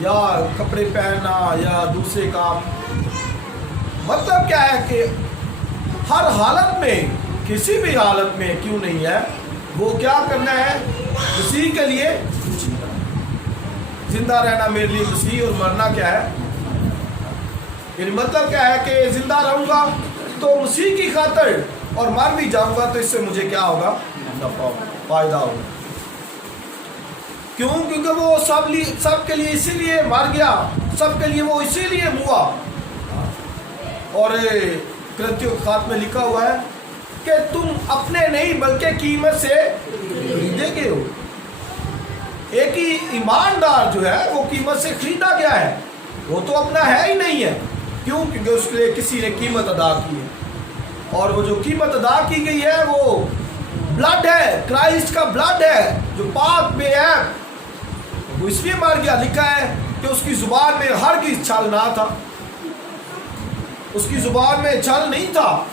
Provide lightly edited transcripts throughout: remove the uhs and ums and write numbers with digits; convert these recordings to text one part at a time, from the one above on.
یا کپڑے پہننا یا دوسرے کام. مطلب کیا ہے کہ ہر حالت میں، کسی بھی حالت میں کیوں نہیں ہے، وہ کیا کرنا ہے؟ مسیح کے لیے جینا. زندہ رہنا میرے لیے مسیح اور مرنا کیا ہے؟ یعنی مطلب کیا ہے کہ زندہ رہوں گا تو مسیح کی خاطر، اور مر بھی جاؤں گا تو اس سے مجھے کیا ہوگا؟ فائدہ ہوگا. کیوں؟ کیونکہ وہ سب کے لیے اسی لیے مر گیا، سب کے لیے وہ اسی لیے ہوا. اور کرنتھیوں کے خط میں لکھا ہوا ہے کہ تم اپنے نہیں بلکہ قیمت سے خریدے گئے ہو. ایک ہی ایماندار جو ہے وہ قیمت سے خریدا گیا ہے، وہ تو اپنا ہے ہی نہیں ہے. کیوں؟ کیونکہ اس کے لیے کسی نے قیمت ادا کی ہے، اور وہ جو قیمت ادا کی گئی ہے وہ بلڈ ہے، کرائسٹ کا بلڈ ہے جو پاک بے عیب. وہ اس لیے مر گیا. لکھا ہے کہ اس کی زبان میں ہرگز چھل نہ تھا، اس کی زبان میں چھل نہیں تھا،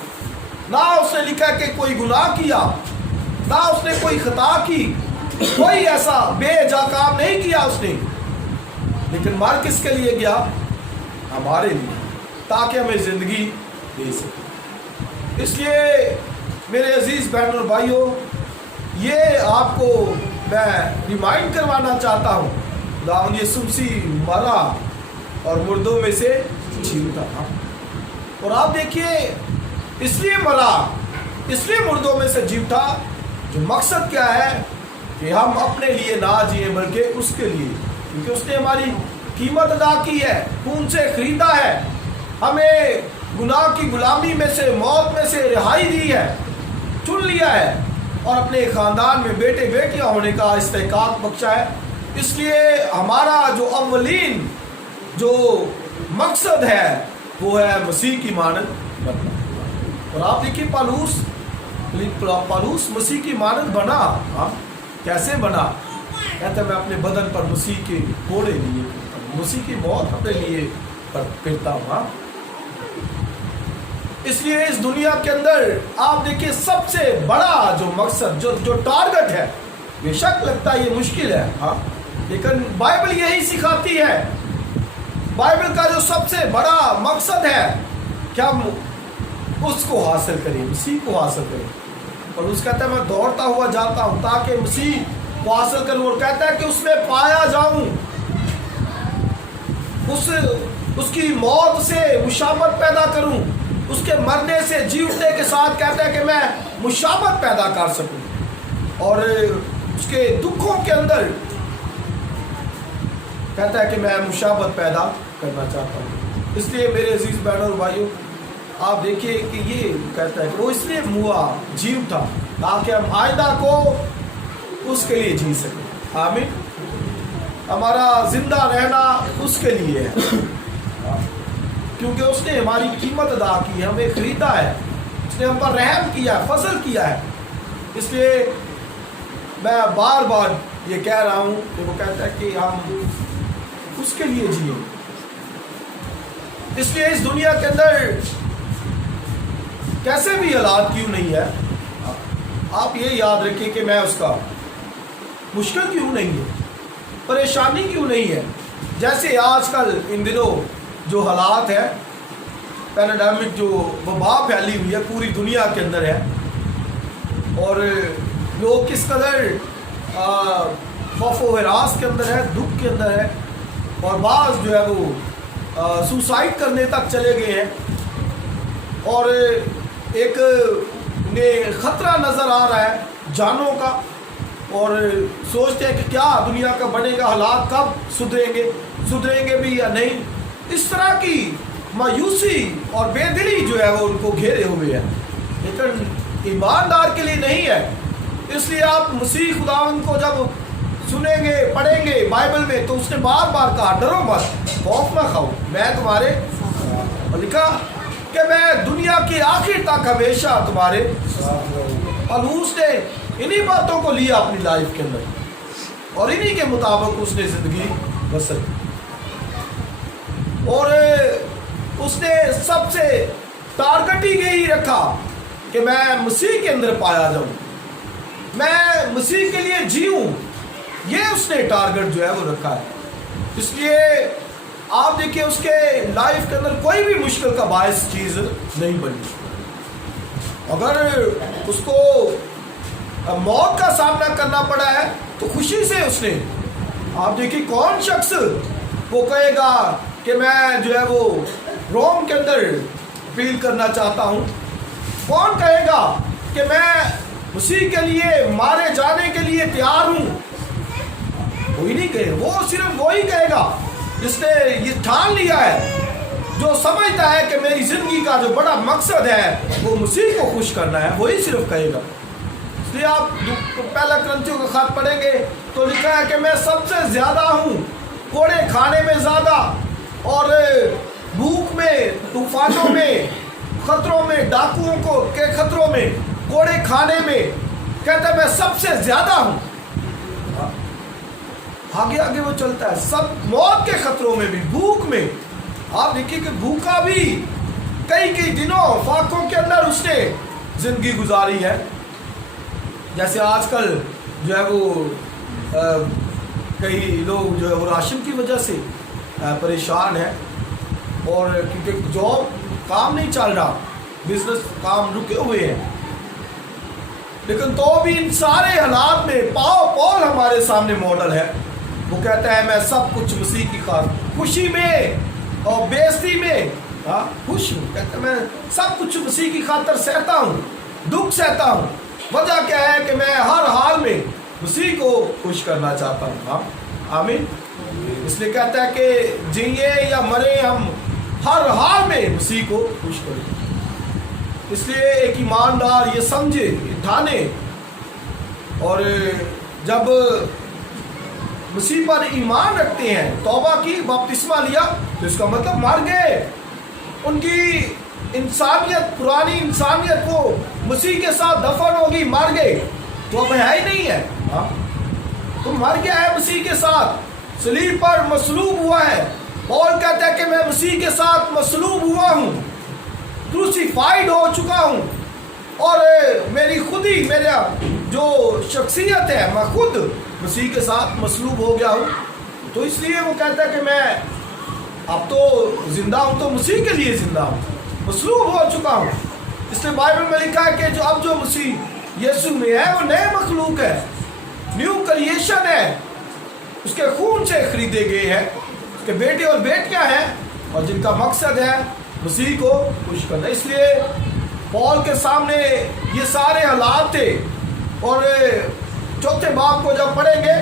نہ اس نے لکھا کہ کوئی گناہ کیا، نہ اس نے کوئی خطا کی، کوئی ایسا بے جا کام نہیں کیا اس نے. لیکن مر کس کے لیے گیا؟ ہمارے لیے، تاکہ ہمیں زندگی دے سکے. اس لیے میرے عزیز بہن اور بھائیوں، یہ آپ کو میں ریمائنڈ کروانا چاہتا ہوں، خداوند یسوع مسیح مرا اور مردوں میں سے جی اٹھا. اور آپ دیکھیے، اس لیے مرا، اس لیے مردوں میں سے جی اٹھا. جو مقصد کیا ہے کہ ہم اپنے لیے نہ جئیں بلکہ اس کے لیے، کیونکہ اس نے ہماری قیمت ادا کی ہے، خون سے خریدا ہے، ہمیں گناہ کی غلامی میں سے، موت میں سے رہائی دی ہے، چن لیا ہے، اور اپنے خاندان میں بیٹے بیٹیاں ہونے کا استحقاق بخشا ہے. اس لیے ہمارا جو اولین جو مقصد ہے وہ ہے مسیح کی مانند بننا. اور آپ دیکھیے پالوس مسیح کی مانند بنا. کیسے بنا؟ کہتے ہیں میں اپنے بدن پر مسیح کے کوڑے لیے، مسیح کی موت اپنے لیے پھرتا ہوں. اس لیے اس دنیا کے اندر آپ دیکھیے سب سے بڑا جو مقصد، جو ٹارگٹ ہے، بے شک لگتا ہے یہ مشکل ہے، لیکن بائبل یہی سکھاتی ہے. بائبل کا جو سب سے بڑا مقصد ہے کہ ہم اس کو حاصل کریں، مسیح کو حاصل کریں. اور اس کہتا ہے میں دوڑتا ہوا جاتا ہوں تاکہ مسیح کو حاصل کروں، اور کہتا ہے کہ اس میں پایا جاؤں، اس کی موت سے مشابہت پیدا کروں، اس کے مرنے سے جی اٹھنے کے ساتھ کہتا ہے کہ میں مشابہت پیدا کر سکوں، اور اس کے دکھوں کے اندر کہتا ہے کہ میں مشابہت پیدا کرنا چاہتا ہوں. اس لیے میرے عزیز بہنوں اور بھائیوں، آپ دیکھیے کہ یہ کہتا ہے کہ وہ اس لیے ہوا، جی اٹھا، تاکہ ہم آئندہ کو اس کے لیے جی سکیں. آمین. ہمارا زندہ رہنا اس کے لیے ہے، کیونکہ اس نے ہماری قیمت ادا کی ہے، ہمیں خریدا ہے، اس نے ہم پر رحم کیا ہے، فضل کیا ہے. اس لیے میں بار بار یہ کہہ رہا ہوں کہ وہ کہتا ہے کہ ہم اس کے لیے جیے. اس لیے اس دنیا کے اندر کیسے بھی حالات کیوں نہیں ہے، آپ یہ یاد رکھیں کہ میں اس کا مشکل کیوں نہیں ہے، پریشانی کیوں نہیں ہے. جیسے آج کل ان دنوں جو حالات ہے، پینڈیمک جو وبا پھیلی ہوئی ہے پوری دنیا کے اندر ہے، اور لوگ کس قدر خوف و ہراس کے اندر ہے، دکھ کے اندر ہے، اور بعض جو ہے وہ سوسائڈ کرنے تک چلے گئے ہیں، اور ایک انہیں خطرہ نظر آ رہا ہے جانوں کا، اور سوچتے ہیں کہ کیا دنیا کا بنے گا، حالات کب سدھریں گے بھی یا نہیں. اس طرح کی مایوسی اور بے دلی جو ہے وہ ان کو گھیرے ہوئے ہے، لیکن ایماندار کے لیے نہیں ہے. اس لیے آپ مسیح خداوند کو جب سنیں گے، پڑھیں گے بائبل میں، تو اس نے بار بار کہا ڈرو مت، خوف نہ کھاؤ، میں تمہارے، اور لکھا کہ میں دنیا کی آخر تک ہمیشہ تمہارے ساتھ رہوں. اور اس نے انہی باتوں کو لیا اپنی لائف کے اندر، اور انہی کے مطابق اس نے زندگی بسر کی. اور اس نے سب سے ٹارگٹ ہی یہی رکھا کہ میں مسیح کے اندر پایا جاؤں، میں مسیح کے لیے جیوں. یہ اس نے ٹارگٹ جو ہے وہ رکھا ہے. اس لیے آپ دیکھیں اس کے لائف کے اندر کوئی بھی مشکل کا باعث چیز نہیں بنی. اگر اس کو موت کا سامنا کرنا پڑا ہے تو خوشی سے اس نے. آپ دیکھیں کون شخص وہ کہے گا کہ میں جو ہے وہ روم کے اندر اپیل کرنا چاہتا ہوں. کون کہے گا کہ میں مسیح کے لیے مارے جانے کے لیے تیار ہوں؟ کوئی نہیں کہے. وہ صرف وہی کہے گا جس نے یہ ٹھان لیا ہے, جو سمجھتا ہے کہ میری زندگی کا جو بڑا مقصد ہے وہ مسیح کو خوش کرنا ہے, وہی صرف کہے گا. اس لیے آپ پہلا کرنتھیوں کا خط پڑھیں گے تو لکھا ہے کہ میں سب سے زیادہ ہوں, کوڑے کھانے میں زیادہ, اور بھوک میں, طوفانوں میں, خطروں میں, ڈاکوؤں کے خطروں میں, کوڑے کھانے میں, کہتا ہے میں سب سے زیادہ ہوں. آگے آگے وہ چلتا ہے, سب موت کے خطروں میں بھی, بھوک میں. آپ دیکھیے کہ بھوکا بھی کئی دنوں فاقوں کے اندر اس نے زندگی گزاری ہے. جیسے آج کل جو ہے وہ کئی لوگ جو ہے وہ راشن کی وجہ سے پریشان ہیں, اور کیونکہ جاب کام نہیں چل رہا, بزنس کام رکے ہوئے ہیں. لیکن تو بھی ان سارے حالات میں پال ہمارے سامنے ماڈل ہے. وہ کہتا ہے میں سب کچھ مسیح کی خاطر, خوشی میں اور بےعزتی میں خوش ہوں. کہتا ہے میں سب کچھ مسیح کی خاطر سہتا ہوں, دکھ سہتا ہوں. وجہ کیا ہے کہ میں ہر حال میں مسیح کو خوش کرنا چاہتا ہوں. آمین. اس لیے کہتا ہے کہ جیے یا مرے ہم ہر حال میں مسیح کو خوش کریں. اس لیے ایک ایماندار یہ سمجھے, یہ ٹھانے, اور جب مسیح پر ایمان رکھتے ہیں, توبہ کی, بپتسمہ لیا, تو اس کا مطلب مر گئے. ان کی انسانیت, پرانی انسانیت وہ مسیح کے ساتھ دفن ہوگی, مر گئے تو اب ہے ہی نہیں ہے. تو مر گیا ہے مسیح کے ساتھ, صلیب پر مصلوب ہوا ہے. پال کہتا ہے کہ میں مسیح کے ساتھ مصلوب ہوا ہوں, کروسیفائیڈ ہو چکا ہوں, اور میری خودی, میرا جو شخصیت ہے, میں خود مسیح کے ساتھ مصلوب ہو گیا ہوں. تو اس لیے وہ کہتا ہے کہ میں اب تو زندہ ہوں تو مسیح کے لیے زندہ ہوں, مصلوب ہو چکا ہوں. اس لیے بائبل میں لکھا ہے کہ جو اب جو مسیح یسوع میں ہے وہ نئے مخلوق ہے, نیو کریشن ہے, اس کے خون سے خریدے گئے ہیں, اس کے بیٹے اور بیٹیاں ہیں, اور جن کا مقصد ہے مسیح کو خوش کرنا. اس لیے پال کے سامنے یہ سارے حالات تھے. اور چوتھے باب کو جب پڑھیں گے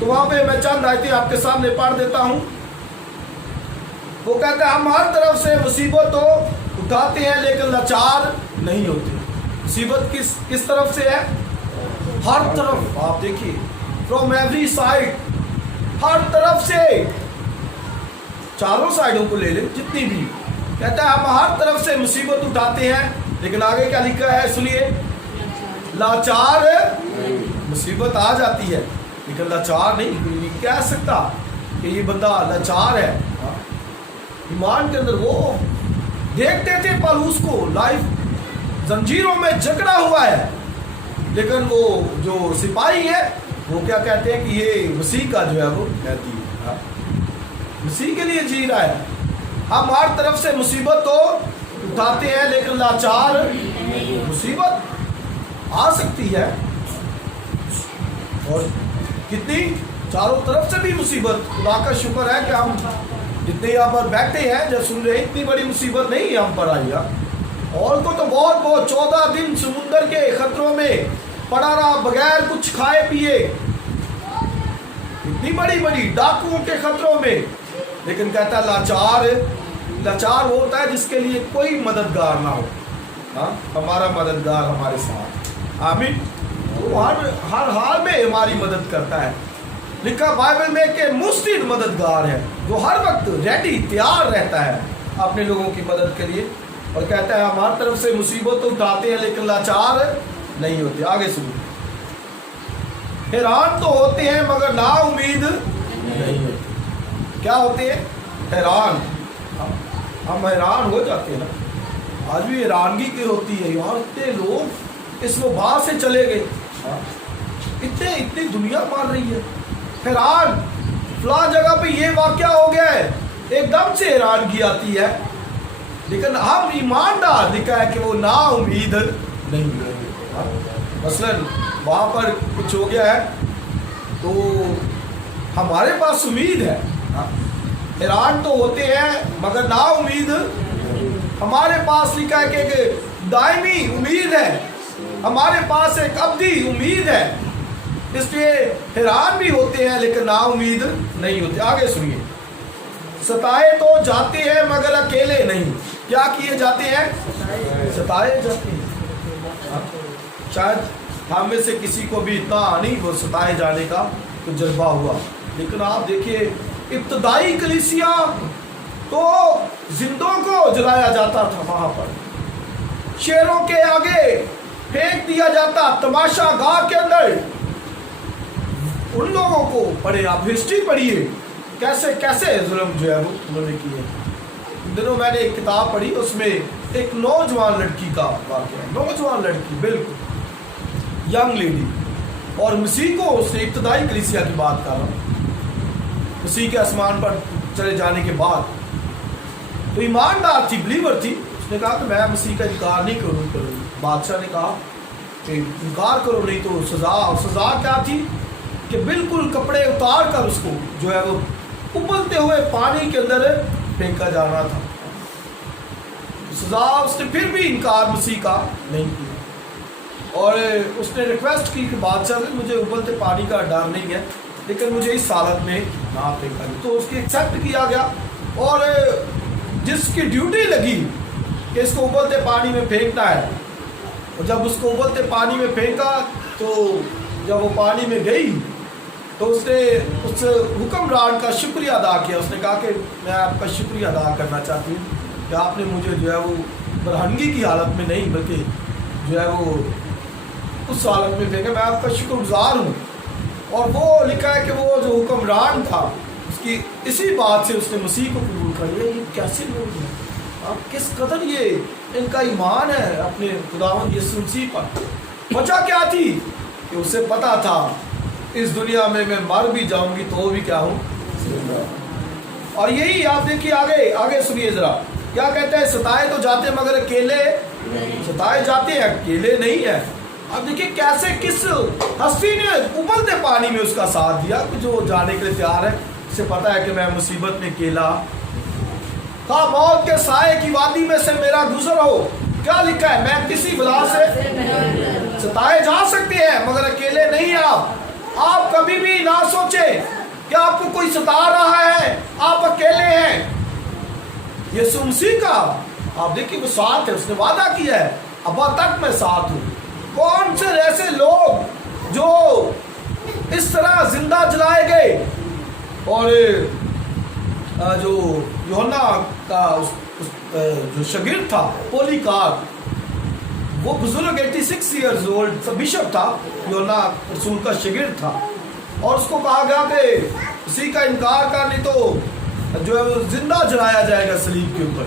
تو وہاں پہ میں چند آیتیں آپ کے سامنے پڑھ دیتا ہوں. وہ کہتا ہے ہم ہر طرف سے مصیبت تو اٹھاتے ہیں لیکن لاچار نہیں ہوتے. مصیبت کس طرف سے ہے؟ ہر طرف. آپ دیکھیے فرام ایوری سائڈ, ہر طرف سے, چاروں سائڈوں کو لے لیں جتنی بھی. کہتا ہے ہم ہر طرف سے مصیبت اٹھاتے ہیں, لیکن آگے کیا لکھا ہے سنیے, لاچار. مصیبت آ جاتی ہے لیکن لاچار نہیں کہہ سکتا کہ یہ بندہ لاچار ہے. ایمان کے اندر وہ دیکھتے تھے پالوس کو لائف زنجیروں میں جکڑا ہوا ہے, لیکن وہ جو سپاہی ہے وہ کیا کہتے ہیں کہ یہ مسیح کا جو ہے وہ کہتی ہے, مسیح کے لیے جی رہا ہے. ہم ہر طرف سے مصیبت تو اٹھاتے ہیں لیکن لاچار. مصیبت آ سکتی ہے, اور کتنی, چاروں طرف سے بھی مصیبت. خدا کا شکر ہے کہ ہم جتنے یہاں پر بیٹھے ہیں جب سن رہے ہیں, اتنی بڑی مصیبت نہیں ہم پر آئی. اور کو تو بہت 14 دن سمندر کے خطروں میں پڑا رہا بغیر کچھ کھائے پیے, اتنی بڑی ڈاکوؤں کے خطروں میں. لیکن کہتا ہے لاچار وہ ہوتا ہے جس کے لیے کوئی مددگار نہ ہو. ہمارا مددگار ہمارے ساتھ. آمین. وہ ہر حال میں ہماری مدد کرتا ہے. لکھا بائبل میں کہ مستعد مددگار ہے, جو ہر وقت ریڈی, تیار رہتا ہے اپنے لوگوں کی مدد کے لیے. اور کہتا ہے ہم ہر طرف سے مصیبت تو اٹھاتے ہیں لیکن لاچار نہیں ہوتے. آگے سنو, حیران تو ہوتے ہیں مگر نا امید نہیں ہوتے. کیا ہوتے ہیں؟ حیران. ہم حیران ہو جاتے ہیں نا, آج بھی حیرانگی کی ہوتی ہے, یار اتنے لوگ اس وبا سے چلے گئے, اتنی دنیا مار رہی ہے. حیران, فلاں جگہ پہ یہ واقعہ ہو گیا ہے، ایک دم سے حیرانگی آتی ہے. لیکن ہم ایماندار لکھا ہے کہ وہ نا امید نہیں ہے. مثلا وہاں پر کچھ ہو گیا ہے تو ہمارے پاس امید ہے. حیران تو ہوتے ہیں مگر نا امید ہمارے پاس لکھا ہے کہ ایک دائمی امید ہے، ہمارے پاس ایک ابدی امید ہے. اس لیے حیران بھی ہوتے ہیں لیکن نا امید نہیں ہوتے. آگے سنیے. ستائے تو جاتے ہیں مگر اکیلے نہیں. کیا کیے جاتے ہیں؟ ستائے جاتے ہیں. شاید ہم میں سے کسی کو بھی اتنا نہیں وہ ستائے جانے کا تجربہ ہوا، لیکن آپ دیکھیے ابتدائی کلیسیا تو زندوں کو جلایا جاتا تھا، وہاں پر شیروں کے آگے پھینک دیا جاتا تماشا گاہ کے اندر. ان لوگوں کو پڑھے، آپ ہسٹری پڑھیے کیسے کیسے ظلم جو ہے وہ انہوں نے کیے. ان دنوں میں نے ایک کتاب پڑھی، اس میں ایک نوجوان لڑکی کا واقعہ ہے. نوجوان لڑکی، بالکل ینگ لیڈی، اور مسیح کو اس نے ابتدائی کلیسیا کی بات کر رہا ہوں، مسیح کے آسمان پر چلے جانے کے بعد تو ایماندار تھی، بلیور تھی. اس نے کہا کہ میں مسیح کا انکار نہیں کروں. بادشاہ نے کہا کہ انکار کرو نہیں تو سزا کیا تھی کہ بالکل کپڑے اتار کر اس کو جو ہے وہ ابلتے ہوئے پانی کے اندر پھینکا جانا تھا. سزا اس نے پھر بھی انکار مسیح کا نہیں کیا، اور اس نے ریکویسٹ کی کہ بادشاہ سے مجھے ابلتے پانی کا ڈر نہیں ہے لیکن مجھے اس حالت میں نہ پھینکا. تو اس کی ایکسیپٹ کیا گیا، اور جس کی ڈیوٹی لگی کہ اس کو ابلتے پانی میں پھینکنا ہے، اور جب اس کو ابلتے پانی میں پھینکا تو جب وہ پانی میں گئی تو اس نے اس حکمران کا شکریہ ادا کیا. اس نے کہا کہ میں آپ کا شکریہ ادا کرنا چاہتی ہوں کہ آپ نے مجھے جو ہے وہ برہنگی کی حالت میں نہیں بلکہ جو ہے وہ اس حالت میں پھینکا. میں آپ کا شکر گزار ہوں. اور وہ لکھا ہے کہ وہ جو حکمران تھا اس کی اسی بات سے اس نے مسیح کو قبول کر لیا. یہ کیسے لوگ ہیں، اب کس قدر یہ ان کا ایمان ہے اپنے خداوند یسوع مسیح پر. وجہ کیا تھی کہ اسے پتا تھا اس دنیا میں میں مر بھی جاؤں گی تو بھی کیا ہوں. اور یہی آپ دیکھیے آگے سنیے ذرا کیا کہتے ہیں. ستائے تو جاتے ہیں مگر اکیلے، ستائے جاتے ہیں اکیلے نہیں ہے. اب دیکھیے کیسے کس ہستی نے ابلتے پانی میں اس کا ساتھ دیا کہ جو جانے کے لیے تیار ہے. اسے پتا ہے کہ میں مصیبت میں اکیلا تھا. موت کے سائے کی وادی میں سے میرا گزر ہو. کیا لکھا ہے؟ میں کسی بلا سے ستائے جا سکتے ہیں مگر اکیلے نہیں ہیں. آپ کبھی بھی نہ سوچیں کہ آپ کو کوئی ستا رہا ہے آپ اکیلے ہیں. یسوع مسیح کا آپ دیکھیے وہ ساتھ ہے، اس نے وعدہ کیا ہے ابا تک میں ساتھ ہوں. کون سے ایسے لوگ جو اس طرح زندہ جلائے گئے، اور جو یوحنا کا جو شاگرد تھا پولیکارپ، وہ بزرگ 86 ایئرز اولڈ بشپ تھا، یوحنا رسول کا شاگرد تھا، اور اس کو کہا گیا کہ اسی کا انکار کر نہیں تو جو ہے وہ زندہ جلایا جائے گا صلیب کے اوپر،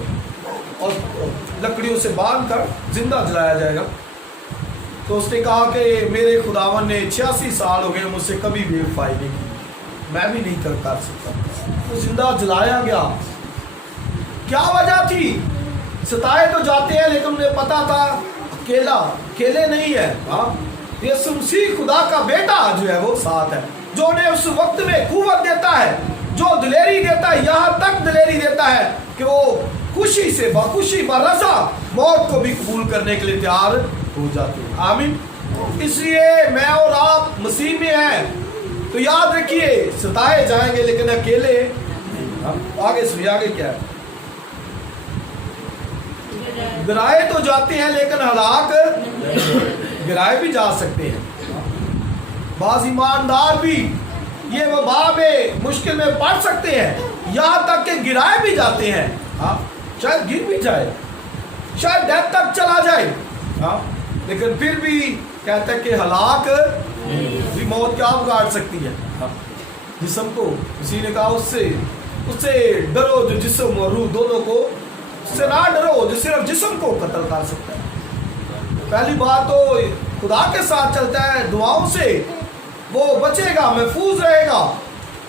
اور لکڑیوں سے باندھ کر زندہ جلایا جائے گا. تو اس نے کہا کہ میرے خداوند نے 86 سال ہو گئے مجھ سے کبھی بے وفائی نہیں کی، میں بھی نہیں کر سکتا. تو زندہ جلایا گیا. کیا وجہ تھی؟ ستائے تو جاتے ہیں لیکن انہیں پتا تھا اکیلے نہیں ہے. یسوع مسیح خدا کا بیٹا جو ہے وہ ساتھ ہے، جو انہیں اس وقت میں قوت دیتا ہے، جو دلیری دیتا ہے، یہاں تک دلیری دیتا ہے کہ وہ خوشی سے بخوشی برضا موت کو بھی قبول کرنے کے لیے تیار ہو جاتے ہیں. آمین. اس لیے میں اور آپ مسیح میں ہیں تو یاد رکھیے ستائے جائیں گے لیکن اکیلے. آگے سنیے آگے کیا ہے. گرائے تو جاتے ہیں لیکن ہلاک، گرائے بھی جا سکتے ہیں. بعض ایماندار بھی یہ وبا میں مشکل میں پڑ سکتے ہیں، یہاں تک کہ گرائے بھی جاتے ہیں. شاید گر بھی جائے، شاید ڈیتھ تک چلا جائے، لیکن پھر بھی کہتا ہے کہ ہلاک بھی موت کیا بگاڑ سکتی ہے جسم کو. کسی نے کہا اس سے ڈرو جو جسم اور روح دونوں کو، اس سے نہ ڈرو جو صرف جسم کو قتل کر سکتا ہے. پہلی بات تو خدا کے ساتھ چلتا ہے، دعاؤں سے وہ بچے گا، محفوظ رہے گا.